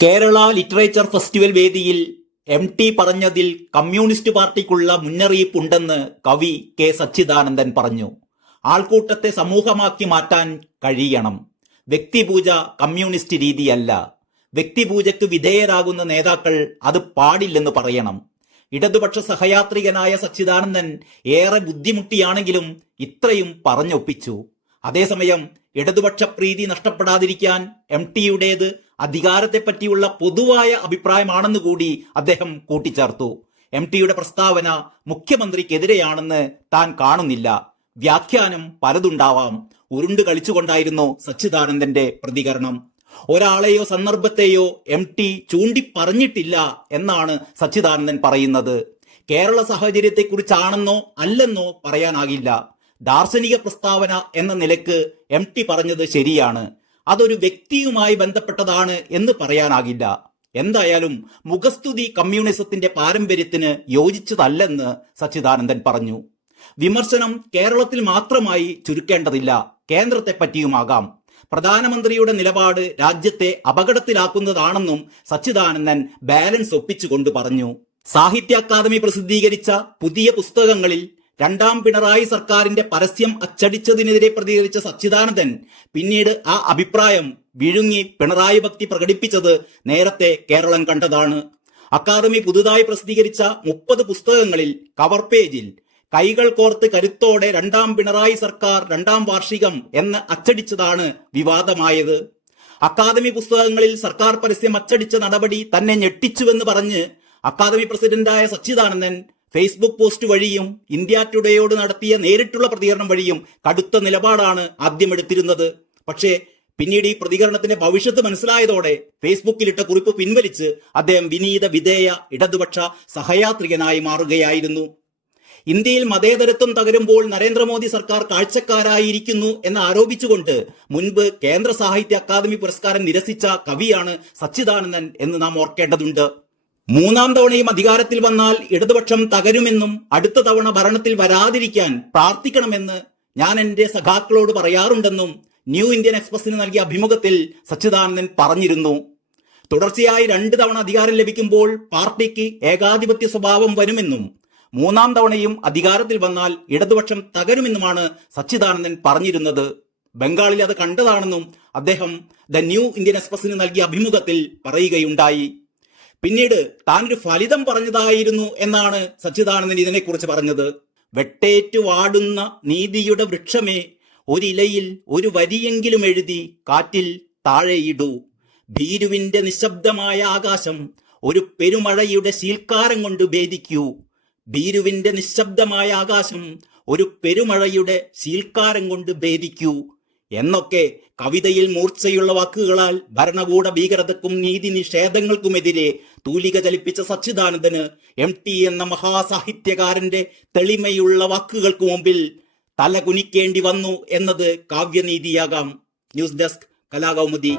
Kerala literature festival വേദിയിൽ MT പറഞ്ഞതിൽ communist പാർട്ടിക്കുള്ള മുന്നറിയിപ്പുണ്ടെന്ന് കവി കെ സച്ചിദാനന്ദൻ പറഞ്ഞു. ആൾക്കൂട്ടത്തെ സമൂഹമാക്കി മാറ്റാൻ കഴിയണം. വ്യക്തിപൂജ കമ്മ്യൂണിസ്റ്റ് രീതിയല്ല. വ്യക്തിപൂജയ്ക്ക് വിധേയരാകുന്ന നേതാക്കൾ അത് പാടില്ലെന്ന് പറയണം. ഇടതുപക്ഷ സഹയാത്രികനായ സച്ചിദാനന്ദൻ ഏറെ ബുദ്ധിമുട്ടിയാണെങ്കിലും ഇത്രയും പറഞ്ഞൊപ്പിച്ചു. അതേസമയം ഇടതുപക്ഷ പ്രീതി നഷ്ടപ്പെടാതിരിക്കാൻ MTയുടേത് അധികാരത്തെപ്പറ്റിയുള്ള പൊതുവായ അഭിപ്രായമാണെന്ന് കൂടി അദ്ദേഹം കൂട്ടിച്ചേർത്തു. MTയുടെ പ്രസ്താവന മുഖ്യമന്ത്രിക്കെതിരെയാണെന്ന് താൻ കാണുന്നില്ല. വ്യാഖ്യാനം പലതുണ്ടാവാം. ഉരുണ്ട് കളിച്ചുകൊണ്ടായിരുന്നു സച്ചിദാനന്ദന്റെ പ്രതികരണം. ഒരാളെയോ സന്ദർഭത്തെയോ MT ചൂണ്ടിപ്പറഞ്ഞിട്ടില്ല എന്നാണ് സച്ചിദാനന്ദൻ പറയുന്നത്. കേരള സാഹചര്യത്തെക്കുറിച്ചാണെന്നോ അല്ലെന്നോ പറയാനാകില്ല. ദാർശനിക പ്രസ്താവന എന്ന നിലക്ക് MT പറഞ്ഞത് ശരിയാണ്. അതൊരു വ്യക്തിയുമായി ബന്ധപ്പെട്ടതാണ് എന്ന് പറയാനാകില്ല. എന്തായാലും മുഖസ്തുതി കമ്മ്യൂണിസത്തിന്റെ പാരമ്പര്യത്തിന് യോജിച്ചതല്ലെന്ന് സച്ചിദാനന്ദൻ പറഞ്ഞു. വിമർശനം കേരളത്തിൽ മാത്രമായി ചുരുക്കേണ്ടതില്ല, കേന്ദ്രത്തെ പറ്റിയുമാകാം. പ്രധാനമന്ത്രിയുടെ നിലപാട് രാജ്യത്തെ അപകടത്തിലാക്കുന്നതാണെന്നും സച്ചിദാനന്ദൻ ബാലൻസ് ഒപ്പിച്ചുകൊണ്ട് പറഞ്ഞു. സാഹിത്യ അക്കാദമി പ്രസിദ്ധീകരിച്ച പുതിയ പുസ്തകങ്ങളിൽ രണ്ടാം പിണറായി സർക്കാരിന്റെ പരസ്യം അച്ചടിച്ചതിനെതിരെ പ്രതികരിച്ച സച്ചിദാനന്ദൻ പിന്നീട് ആ അഭിപ്രായം വിഴുങ്ങി പിണറായി ഭക്തി പ്രകടിപ്പിച്ചത് നേരത്തെ കേരളം കണ്ടതാണ്. അക്കാദമി പുതുതായി പ്രസിദ്ധീകരിച്ച 30 പുസ്തകങ്ങളിൽ കവർ പേജിൽ കൈകൾ കോർത്ത് കരുത്തോടെ രണ്ടാം പിണറായി സർക്കാർ രണ്ടാം വാർഷികം എന്ന് അച്ചടിച്ചതാണ് വിവാദമായത്. അക്കാദമി പുസ്തകങ്ങളിൽ സർക്കാർ പരസ്യം അച്ചടിച്ച നടപടി തന്നെ ഞെട്ടിച്ചുവെന്ന് പറഞ്ഞ് അക്കാദമി പ്രസിഡന്റായ സച്ചിദാനന്ദൻ ഫേസ്ബുക്ക് പോസ്റ്റ് വഴിയും ഇന്ത്യ ടുഡേയോട് നടത്തിയ നേരിട്ടുള്ള പ്രതികരണം വഴിയും കടുത്ത നിലപാടാണ് ആദ്യം എടുത്തിരുന്നത്. പക്ഷേ പിന്നീട് ഈ പ്രതികരണത്തിന്റെ ഭവിഷ്യത്ത് മനസ്സിലായതോടെ ഫേസ്ബുക്കിലിട്ട കുറിപ്പ് പിൻവലിച്ച് അദ്ദേഹം വിനീത വിധേയ ഇടതുപക്ഷ സഹയാത്രികനായി മാറുകയായിരുന്നു. ഇന്ത്യയിൽ മതേതരത്വം തകരുമ്പോൾ നരേന്ദ്രമോദി സർക്കാർ കാഴ്ചക്കാരായിരിക്കുന്നു എന്ന് ആരോപിച്ചുകൊണ്ട് മുൻപ് കേന്ദ്ര സാഹിത്യ അക്കാദമി പുരസ്കാരം നിരസിച്ച കവിയാണ് സച്ചിദാനന്ദൻ എന്ന് നാം ഓർക്കേണ്ടതുണ്ട്. 3ാം തവണയും അധികാരത്തിൽ വന്നാൽ ഇടതുപക്ഷം തകരുമെന്നും അടുത്ത തവണ ഭരണത്തിൽ വരാതിരിക്കാൻ പ്രാർത്ഥിക്കണമെന്ന് ഞാൻ എന്റെ സഖാക്കളോട് പറയാറുണ്ടെന്നും ന്യൂ ഇന്ത്യൻ എക്സ്പ്രസിന് നൽകിയ അഭിമുഖത്തിൽ സച്ചിദാനന്ദൻ പറഞ്ഞിരുന്നു. തുടർച്ചയായി 2 തവണ അധികാരം ലഭിക്കുമ്പോൾ പാർട്ടിക്ക് ഏകാധിപത്യ സ്വഭാവം വരുമെന്നും 3ാം തവണയും അധികാരത്തിൽ വന്നാൽ ഇടതുപക്ഷം തകരുമെന്നുമാണ് സച്ചിദാനന്ദൻ പറഞ്ഞിരുന്നത്. ബംഗാളിൽ അത് കണ്ടതാണെന്നും അദ്ദേഹം ദ ന്യൂ ഇന്ത്യൻ എക്സ്പ്രസിന് നൽകിയ അഭിമുഖത്തിൽ പറയുകയുണ്ടായി. പിന്നീട് താനൊരു ഫലിതം പറഞ്ഞതായിരുന്നു എന്നാണ് സച്ചിദാനന്ദൻ ഇതിനെക്കുറിച്ച് പറഞ്ഞത്. വെട്ടേറ്റു വാടുന്ന നീതിയുടെ വൃക്ഷമേ, ഒരിലയിൽ ഒരു വരിയെങ്കിലും എഴുതി കാറ്റിൽ താഴെയിടൂ. ഭീരുവിന്റെ നിശബ്ദമായ ആകാശം ഒരു പെരുമഴയുടെ ശീൽക്കാരം കൊണ്ട് ഭേദിക്കൂ. ഭീരുവിന്റെ നിശബ്ദമായ ആകാശം ഒരു പെരുമഴയുടെ ശീൽക്കാരം കൊണ്ട് ഭേദിക്കൂ എന്നൊക്കെ കവിതയിൽ മൂർച്ചയുള്ള വാക്കുകളാൽ ഭരണകൂട ഭീകരതക്കും നീതി നിഷേധങ്ങൾക്കുമെതിരെ തൂലിക ചലിപ്പിച്ച സച്ചിദാനന്ദന് MT എന്ന മഹാസാഹിത്യകാരന്റെ തെളിമയുള്ള വാക്കുകൾക്ക് മുമ്പിൽ തല കുനിക്കേണ്ടി വന്നു എന്നത് കാവ്യനീതിയാകാം. News desk, Kalakaumudi.